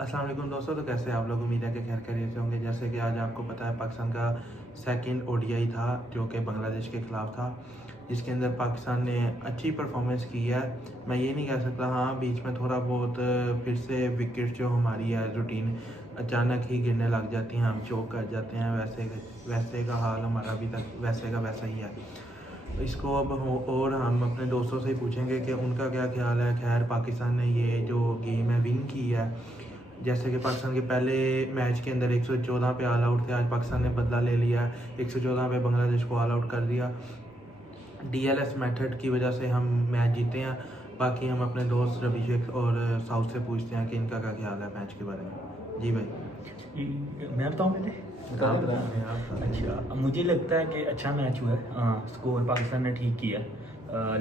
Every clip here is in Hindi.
अस्सलाम वालेकुम दोस्तों। तो कैसे आप लोग, उम्मीद है कि खैर खैरियत से होंगे। जैसे कि आज आपको पता है पाकिस्तान का सेकंड ओडीआई था जो कि बांग्लादेश के ख़िलाफ़ था, जिसके अंदर पाकिस्तान ने अच्छी परफॉर्मेंस की है। मैं ये नहीं कह सकता, हाँ बीच में थोड़ा बहुत फिर से विकेट जो हमारी है रूटीन अचानक ही गिरने लग जाती हैं, हम चौक कर जाते हैं। वैसे का हाल हमारा अभी तक वैसे का वैसा ही है। इसको अब और हम अपने दोस्तों से ही पूछेंगे कि उनका क्या ख्याल है। खैर पाकिस्तान ने ये जो गेम है विन की है। जैसे कि पाकिस्तान के पहले मैच के अंदर 114 पे ऑल आउट थे, आज पाकिस्तान ने बदला ले लिया, 114 पे बांग्लादेश को ऑल आउट कर दिया। डीएलएस मेथड की वजह से हम मैच जीते हैं। बाकी हम अपने दोस्त रविशेख और साउथ से पूछते हैं कि इनका क्या ख्याल है मैच के बारे में। जी भाई। मैं बताऊँ पहले। अच्छा, मुझे लगता है कि अच्छा मैच हुआ है। हाँ, स्कोर पाकिस्तान ने ठीक किया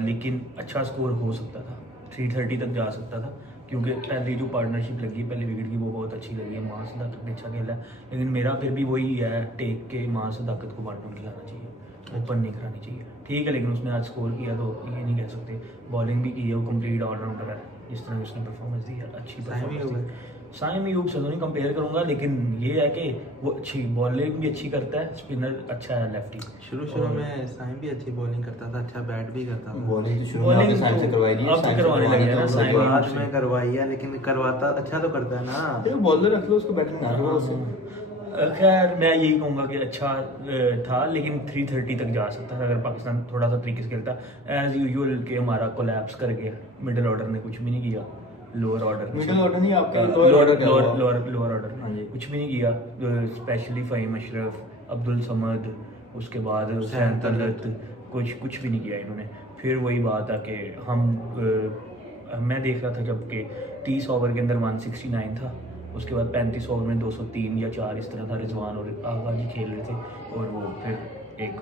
लेकिन अच्छा स्कोर हो सकता था, 330 तक जा सकता था, क्योंकि पहले जो पार्टनरशिप लगी पहले विकेट की वो बहुत अच्छी लगी है। मां सदाकत ने अच्छा खेला है, लेकिन मेरा फिर भी वही है टेक के मां सदाकत को बॉटम खिलाना चाहिए, ओपन नहीं करानी चाहिए। ठीक है, लेकिन उसने आज स्कोर किया तो ये नहीं कह सकते। बॉलिंग भी की है, वो कंप्लीट ऑलराउंडर है। जिस तरह उसने परफॉर्मेंस दी है, अच्छी परफॉर्मेंस दी। साइम यूब से तो नहीं कंपेयर करूंगा, लेकिन ये है कि वो अच्छी बॉलिंग भी अच्छी करता है, स्पिनर अच्छा है लेफ्टी। शुरू में साइम भी अच्छी बॉलिंग करता था, अच्छा बैट भी करता था। बॉलिंग तो शुरू में आपने साइम से करवाई थी, अब तो करवाने लगे हैं ना साइम बाद में करवाई है, लेकिन करवाता अच्छा तो करता है ना। देखो बॉलर रख लो उसको, बैटिंग ना करो उससे। खैर मैं यही कहूँगा कि अच्छा था, लेकिन 330 तक जा सकता था अगर पाकिस्तान थोड़ा सा तरीके से खेलता। एज यूजुअल के हमारा कोलैप्स कर गया, मिडिल ऑर्डर ने कुछ भी नहीं किया, लोअर ऑर्डर मिडिल ऑर्डर नहीं आपका लोअर ऑर्डर हाँ जी, कुछ भी नहीं किया। स्पेशली फ़हीम अशरफ, अब्दुल समद, उसके बाद हुसैन तलत, कुछ भी नहीं किया इन्होंने। फिर वही बात है कि मैं देख रहा था जबकि 30 ओवर के अंदर 169 था, उसके बाद 35 ओवर में 203 या 4 इस तरह था। रिजवान और आगा जी खेल रहे थे और वो फिर एक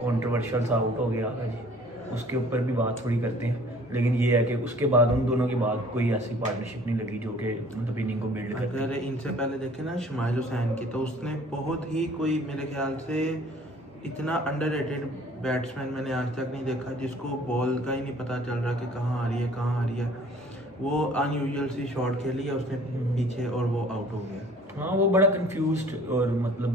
कॉन्ट्रोवर्शियल सा आउट हो गया आगा जी, उसके ऊपर भी बात थोड़ी करते हैं। लेकिन ये है कि उसके बाद उन दोनों के बाद कोई ऐसी पार्टनरशिप नहीं लगी जो कि मतलब इनिंग को बिल्ड करती। अगर इनसे पहले देखें ना शुमाइल हुसैन की, तो उसने बहुत ही कोई मेरे ख्याल से इतना अंडररेटेड बैट्समैन मैंने आज तक नहीं देखा, जिसको बॉल का ही नहीं पता चल रहा कि कहाँ आ रही है कहाँ आ रही है। वो अनयूजुअल सी शॉट खेली है उसने पीछे और वो आउट हो गया। हाँ, वो बड़ा कंफ्यूज्ड और मतलब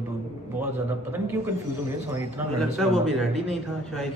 बहुत ज़्यादा पता नहीं क्यों कंफ्यूज हो गया, समझ इतना मुझे लगता है वो भी रेडी नहीं था शायद।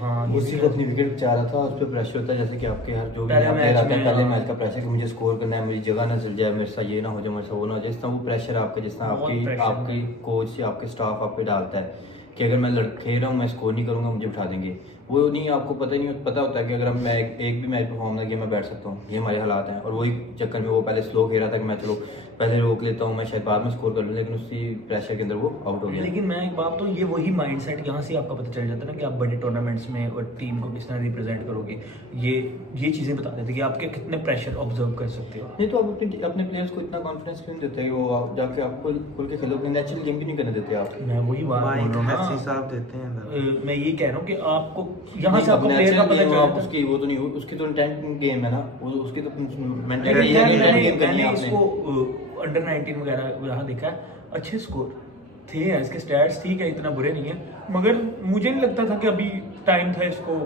हाँ, वो सिर्फ अपनी विकेट बचा रहा था। उस पर प्रेशर होता है जैसे कि आपके हर जो भी पहले प्लेयर मैच आते हैं, में, पहले हाँ। मैच का प्रेशर कि मुझे स्कोर करना है, मेरी जगह ना चल जाए, मेरे साथ ये ना हो जाए, मेरे साथ वो ना हो जाए। जिस तरह वो प्रेशर आपका, जिस तरह बहुत आपकी pressure आपकी है। कोच या आपके स्टाफ आप पे डालता है कि अगर मैं खेल रहा हूँ, मैं स्कोर नहीं करूँगा, मुझे उठा देंगे। वो नहीं, आपको पता ही नहीं पता होता है कि अगर मैं एक भी मैच परफॉर्म ना किया मैं बैठ सकता हूँ, ये हमारे हालात हैं। और वही चक्कर में वो पहले स्लो खेल रहा था कि मैं चलो पहले रोक लेता हूँ, मैं शायद बाद में स्कोर कर लूँ, लेकिन उसी प्रेशर के अंदर वो आउट हो गया। लेकिन मैं एक बात तो, ये वही माइंडसेट यहाँ से आपका पता चल जाता है ना कि आप बड़े टूर्नामेंट्स में और टीम को किस तरह रिप्रेजेंट करोगे। ये चीज़ें बता देते हैं कि आपके कितने प्रेशर ऑब्जर्व कर सकते हो। नहीं तो आप अपने प्लेयर्स को इतना कॉन्फिडेंस क्यों नहीं देते? वो आप जाके आप खुल के खेलोगे, नेचुरल गेम भी नहीं करने देते आप। मैं वही बात बोल रहा हूँ हैसी ना, साहब देते हैं। मैं ये कह रहा हूँ कि आपको यहाँ से नहीं, आपको अब प्लेयर का नेचुरल पता गेम चल आप जाता है। उसकी वो तो नहीं, उसकी तो इंटेंट गेम है ना, वो उसकी तो मेंटलिटी लेकिन है यार कि इंटेंट गेम करनी मैंने है आपने। इसको अंडर 19 वगैरह यहाँ देखा है, अच्छे स्कोर थे, इसके स्टैट्स ठीक है, इतना बुरे नहीं है, मगर मुझे नहीं लगता था कि अभी टाइम था इसको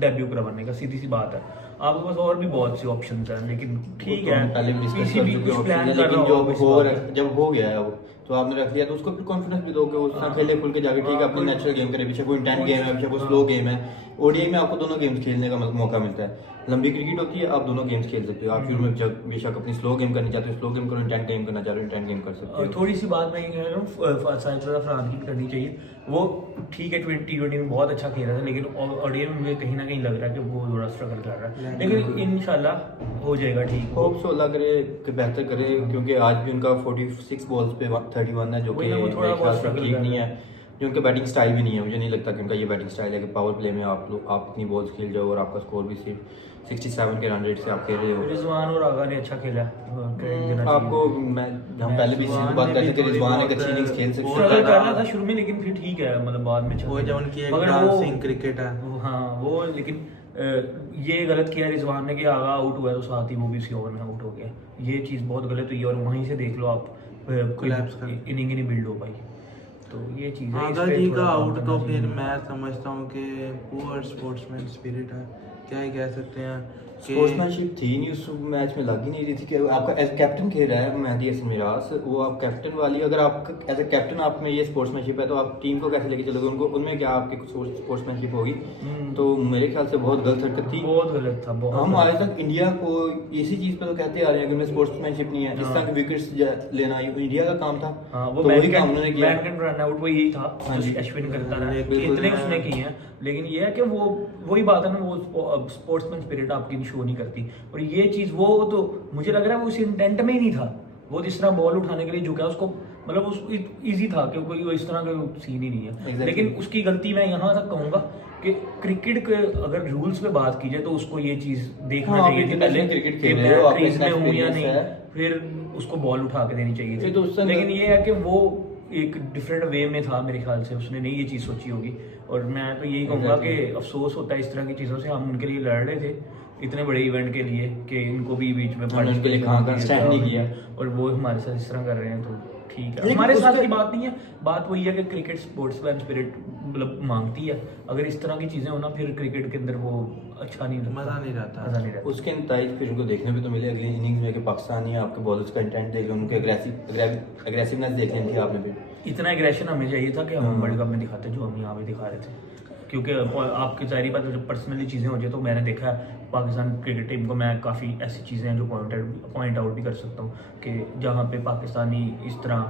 डेब्यू करवाने का। सीधी सी बात है, आपके पास और भी बहुत सी ऑप्शंस हैं, लेकिन ठीक है पहले भी डिस्कस किसी कर भी चुके कुछ ऑप्शन प्लान है, कर लेकिन रहा जो हो जब हो गया है वो तो आपने रख लिया, तो उसको फिर कॉन्फिडेंस भी दोगे, वो उसका खेले खुल के जाके ठीक है अपनी नेचुरल गेम करे, बेशक वो इंटेंट गेम है, बेशक वो स्लो गेम है। ओडीआई में आपको दोनों गेम्स खेलने का मौका मिलता है। लंबी क्रिकेट होती है, आप दोनों गेम्स खेल सकते हो। आप शुरू में जब बेशक अपनी स्लो गेम करनी चाहते हो स्लो गेम करो, इंटेंट गेम करना चाह रहे हो इंटेंट गेम कर सकते और हो। थोड़ी सी बात मैं ये कह रहा हूँ, साइफुल्लाह फरहान की भी करनी चाहिए। वो ठीक है 2020 में बहुत अच्छा खेल रहा था, लेकिन ओडीआई में मुझे कहीं ना कहीं लग रहा है कि वो थोड़ा स्ट्रगल कर रहा है, लेकिन इंशाल्लाह हो जाएगा ठीक। होप सो अल्लाह करे कि बेहतर करे, क्योंकि आज भी उनका 46 बॉल्स पे 31 है, जो कि वही ना, वो थोड़ा मेरे बहुत ख्याल से struggle ठीक कर नहीं रहा है। जो उनका बैटिंग स्टाइल भी नहीं है, मुझे नहीं लगता कि उनका ये बैटिंग स्टाइल है कि पावर प्ले में आप इतनी बॉल्स खेल जाओ और आपका स्कोर भी सिर्फ 67 के रन रेट से आप खेल रहे हो। रिजवान और आगा ने अच्छा खेला, credit देना आपको चाहिए। हम पहले भी इसी रिजवान बात ने करते भी थे, रिजवान एक अच्छी थोड़ी इनिंग्स खेल बहुत सकते स्ट्रगल हैं। कर रहा था शुरू में, लेकिन फिर ठीक है, मतलब बाद में वो जो उनकी एक मगर डांसिंग क्रिकेट है। हाँ वो, लेकिन ये गलत किया रिजवान ने कि आगा आउट हुआ है तो साथ ही वो भी इसी ओवर में आउट हो गया। ये चीज़ बहुत गलत हुई है, और वहीं से देख लो आप Collapse कर इनिंग ही नहीं बिल्ड हो पाई। तो ये चीज़ है, इस आगा पे जी थोड़ा का काम आउट करना तो चाहिए। फिर मैं समझता हूँ कि पुअर स्पोर्ट्समैन स्पिरिट है, क्या ही कह सकते हैं। स्पोर्ट्समैनशिप थी नहीं उस मैच में, लग ही नहीं रही थी कि आपका एज कैप्टन खेल रहा है मेहदी हसन मिराज, वो आप कैप्टन वाली, अगर आप एज ए कैप्टन आप में ये स्पोर्ट्समैनशिप है तो आप टीम को कैसे लेके चलोगे, उनको उनमें क्या आपकी कुछ स्पोर्ट्समैनशिप होगी। तो मेरे ख्याल से बहुत गलत हरकत थी, बहुत गलत था, बहुत हम गलत। आज तक इंडिया को इसी चीज पे तो कहते आ रहे हैं कि उनमें स्पोर्ट्समैनशिप नहीं है, इस तरह के विकेट्स लेना ये इंडिया का काम था। हाँ, वो तो वही काम उन्होंने किया। मैन रन आउट वो यही था, हाँ जी। अश्विन करता था, बिल्कुल। इतने उसने किए हैं। लेकिन ये है कि वो वही बात है ना, वो स्पोर्ट्समैन स्पिरिट आपकी शो नहीं करती। और ये चीज़ वो तो मुझे लग रहा है वो उस इंटेंट में ही नहीं था, वो जिस तरह बॉल उठाने के लिए झुका उसको, मतलब उस इजी था कि कोई इस तरह का सीन ही नहीं है। Exactly. लेकिन उसकी गलती मैं यहाँ तक कहूँगा कि क्रिकेट के अगर रूल्स पे बात की जाए तो उसको ये चीज़ देखना हाँ, चाहिए थी international पहले cricket कि खेल रहे मैं हो, आपको क्रीज में इतना हूँ या experience नहीं, है। फिर उसको बॉल उठा के देनी चाहिए फिर थी। तो उससे लेकिन ये है कि वो एक डिफरेंट वे में था मेरे ख्याल से, उसने नहीं ये चीज़ सोची होगी। और मैं तो यही कहूँगा कि अफसोस होता है इस तरह की चीज़ों से। हम उनके लिए लड़ रहे थे इतने बड़े इवेंट के लिए कि इनको भी बीच में हमने उनके लिए कहाँ स्टैंड नहीं किया, और वो हमारे साथ इस तरह कर रहे हैं, तो ठीक है। लेकिन हमारे साथ उसका- की बात नहीं है, बात वही है कि क्रिकेट स्पोर्ट्समैन स्पिरिट मतलब मांगती है। अगर इस तरह की चीज़ें हो ना, फिर क्रिकेट के अंदर वो अच्छा नहीं लगता, मज़ा नहीं रहता। मज़ा नहीं रहता। उसके नतीजे फिर उनको देखने भी तो मिले अगली इनिंग्स में कि पाकिस्तानी आपके बॉलर्स का इंटेंट देख लो, उनके एग्रेसिवनेस देख ली थी आपने फिर। इतना एग्रेशन हमें चाहिए था कि हम हाँ। वर्ल्ड कप में दिखाते जो हम यहाँ पे दिखा रहे थे। क्योंकि आपकी जाहिर बात है जब पर्सनली चीज़ें हो जाए, तो मैंने देखा है पाकिस्तान क्रिकेट टीम को, मैं काफ़ी ऐसी चीज़ें हैं जो पॉइंट आउट भी कर सकता हूँ कि जहाँ पे पाकिस्तानी इस तरह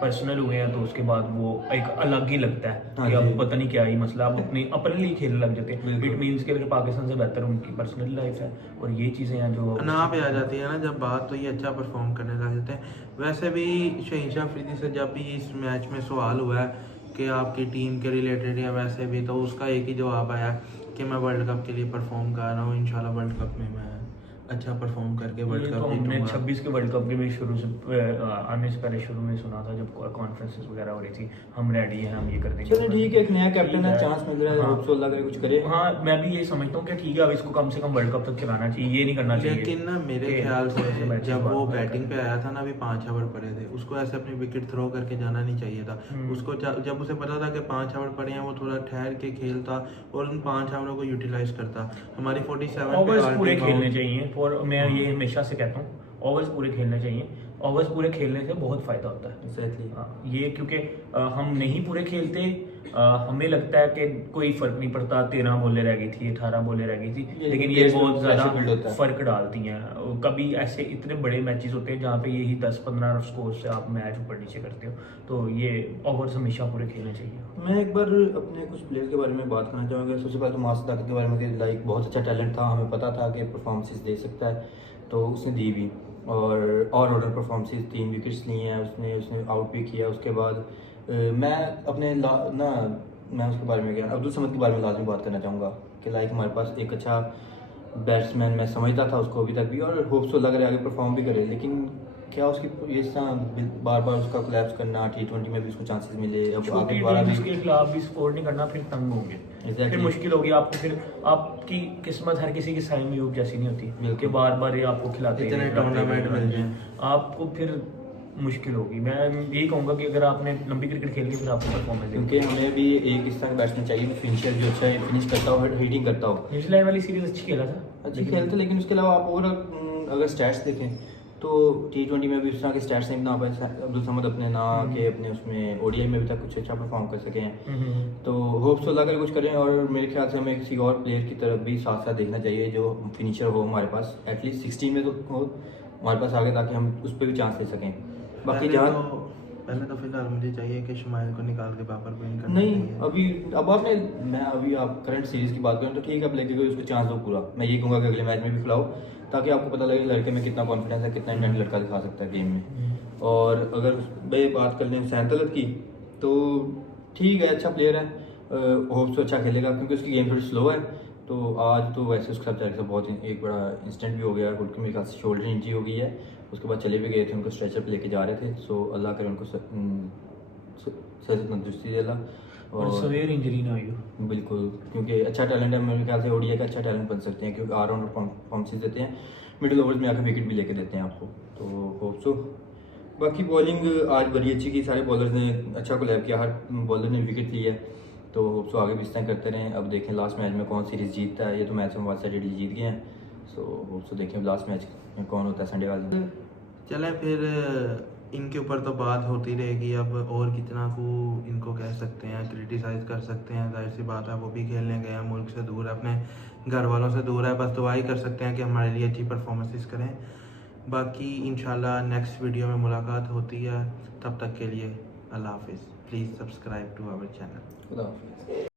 पर्सनल हुए हैं, तो उसके बाद वो एक अलग ही लगता है हाँ कि जी। अब पता नहीं क्या ही मसला, अब अपने लिए खेलने लग जाते हैं। बिल्कुल। इट मीन्स कि फिर पाकिस्तान से बेहतर उनकी पर्सनल लाइफ है, और ये चीज़ें हैं जो ना पे आ जाती है ना जब बात, तो ये अच्छा परफॉर्म करने लग जाते हैं। वैसे भी शहीन अफरीदी से जब भी इस मैच में सवाल हुआ है कि आपकी टीम के रिलेटेड या वैसे भी, तो उसका एक ही जवाब आया कि मैं वर्ल्ड कप के लिए परफॉर्म कर रहा हूँ, इंशाल्लाह वर्ल्ड कप में मैं अच्छा परफॉर्म करके वर्ल्ड ये कप तो हमने जीतूंगा। 26 के वर्ल्ड कप के में शुरू से आने से पहले शुरू में सुना था, जब कॉन्फ्रेंसेस वगैरह हो रही थी, हम रेडी हैं, हम ये कर देंगे। चलो ठीक है, एक नया कैप्टन ठीक है, है। चांस मिल रहा है, हाँ। होप सो अल्लाह करे कुछ करे। हाँ, मैं भी ये समझता हूँ कि ठीक है, अब इसको कम से कम वर्ल्ड कप तक चलाना चाहिए, ये नहीं करना चाहिए। लेकिन ना मेरे कि ख्याल थोड़े से मैचेस जब बाद वो में बैटिंग पे आया था ना, अभी 5 ओवर पड़े थे, उसको ऐसे अपनी विकेट थ्रो करके जाना नहीं चाहिए था। उसको जब उसे पता था कि 5 ओवर पड़े हैं, वो थोड़ा ठहर के खेलता और उन 5 ओवरों को यूटिलाइज करता। हमारी 47 पे ओवर्स all पूरे team खेलने out। चाहिए, और मैं ये हमेशा से कहता हूँ ओवर्स पूरे खेलने चाहिए। ओवर्स पूरे खेलने से बहुत फ़ायदा होता है। Exactly. हाँ, ये क्योंकि हम नहीं पूरे खेलते, हमें लगता है कि कोई फ़र्क नहीं पड़ता, 13 बॉलें रह गई थी, 18 बॉलें रह गई थी, लेकिन ये बहुत pressure build होता ज़्यादा है। फ़र्क डालती हैं। कभी ऐसे इतने बड़े मैचेस होते हैं जहाँ पे यही 10-15 स्कोर से आप मैच ऊपर नीचे करते हो, तो ये ओवर्स हमेशा पूरे खेलने चाहिए। मैं एक बार अपने कुछ प्लेयर के बारे में बात करना चाहूँगा। सबसे पहले तो मासूद ताकत के बारे में कि लाइक बहुत अच्छा टैलेंट था, हमें पता था कि परफॉर्मेंसेस दे सकता है, तो उसने दी भी, और ऑर्डर परफॉर्मेंसेस 3 विकेट्स ली हैं उसने आउट भी किया। उसके बाद मैं अपने मैं उसके बारे में क्या अब्दुल समद के बारे में लाजमी बात करना चाहूँगा कि लाइक हमारे पास एक अच्छा बैट्समैन मैं समझता था उसको अभी तक भी, और होप्स तो लग रहा है आगे परफॉर्म भी करे, लेकिन क्या उसकी इस बार बार उसका कोलैप्स करना, T20 में भी उसको चांसेस मिले, अब आगे छोटी दोबारा टीम्स भी के खिलाफ भी स्कोर नहीं करना, फिर तंग होंगे, Exactly. फिर मुश्किल होगी आपको, फिर आपकी किस्मत हर किसी की साइम यूब जैसी नहीं होती बिल्कुल। कि बार बार ये आपको खिलाते इतने हैं, खिलाते टूर्नामेंट हैं, मिल जाएं। आपको फिर मुश्किल होगी। मैं यही कहूँगा कि अगर आपने लंबी क्रिकेट खेलनी है, फिर आपको परफॉर्मेंस क्योंकि हमें भी एक इस तरह का बैट्समैन चाहिए फिनिशर जो अच्छा फिनिश करता हो, हिटिंग करता हो। न्यूजीलैंड वाली सीरीज अच्छी खेला था, अच्छी खेलते, लेकिन उसके अलावा आप ओवरऑल अगर स्टैट्स देखें तो T20 में भी उस तरह के स्टैट्स नहीं बना पाए अब्दुल समद अपने ना के अपने उसमें ODI में भी तक कुछ अच्छा परफॉर्म कर सके हैं। तो होप्स तो अगर कुछ करें, और मेरे ख्याल से हमें किसी और प्लेयर की तरफ भी साथ साथ देखना चाहिए जो फिनिशर हो हमारे पास, एटलीस्ट 16 में तो हो हमारे पास आगे, ताकि हम उस पर भी चांस ले सकें। बाकी पहले तो फिलहाल मुझे चाहिए कि शुमाइल को निकाल के बाबर को नहीं करना नहीं चाहिए। अभी आप करंट सीरीज की बात करें तो ठीक है, आप लेके गए उसको चांस दो पूरा। मैं ये कहूँगा कि अगले मैच में भी खिलाओ, ताकि आपको पता लगे लड़के में कितना कॉन्फिडेंस है, कितना इंटेंट लड़का दिखा सकता है गेम में। और अगर भाई बात कर लें हुसैन तलत की, तो ठीक है, अच्छा प्लेयर है, होप्स तो अच्छा खेलेगा क्योंकि उसकी गेम थोड़ी स्लो है। तो आज तो वैसे उसके साथ बहुत एक बड़ा इंसिडेंट भी हो गया, उनके मेरे ख्याल से शोल्डर इंजरी हो गई है, उसके बाद चले भी गए थे, उनको स्ट्रेचर पे लेके जा रहे थे। सो अल्लाह करे उनको तंदुरुस्ती दे अल्लाह, और सवेर इंजरी ना हुई हो। बिल्कुल, क्योंकि अच्छा टैलेंट है, मेरे ख्याल से ODI का अच्छा टैलेंट बन सकते हैं, क्योंकि ऑलराउंडर परफॉर्मेंसेस देते हैं, मिडिल ओवर्स में आकर विकेट भी लेके देते हैं आपको। तो होप सो। बाकी बॉलिंग आज बड़ी अच्छी की, सारे बॉलर्स ने अच्छा कोलैब किया, हर बॉलर ने विकेट ली है, तो होप सो आगे भी इस तरह करते रहें। अब देखें लास्ट मैच में कौन सीरीज़ जीतता है, ये तो मैच हम 1 सैटरडे जीत गए हैं, सो होप सो देखें लास्ट मैच में कौन होता है संडे वाले दिन। चलें फिर इनके ऊपर तो बात होती रहेगी। अब और कितना को इनको कह सकते हैं, क्रिटिसाइज़ कर सकते हैं, जाहिर सी बात है वो भी खेलने गए हैं, मुल्क से दूर है, अपने घर वालों से दूर है। बस दुआ ही कर सकते हैं कि हमारे लिए अच्छी परफॉर्मेंसेस करें। बाकी इंशाल्लाह नेक्स्ट वीडियो में मुलाकात होती है, तब तक के लिए अल्लाह हाफिज़। Please subscribe to our channel. खुदा हाफिज़।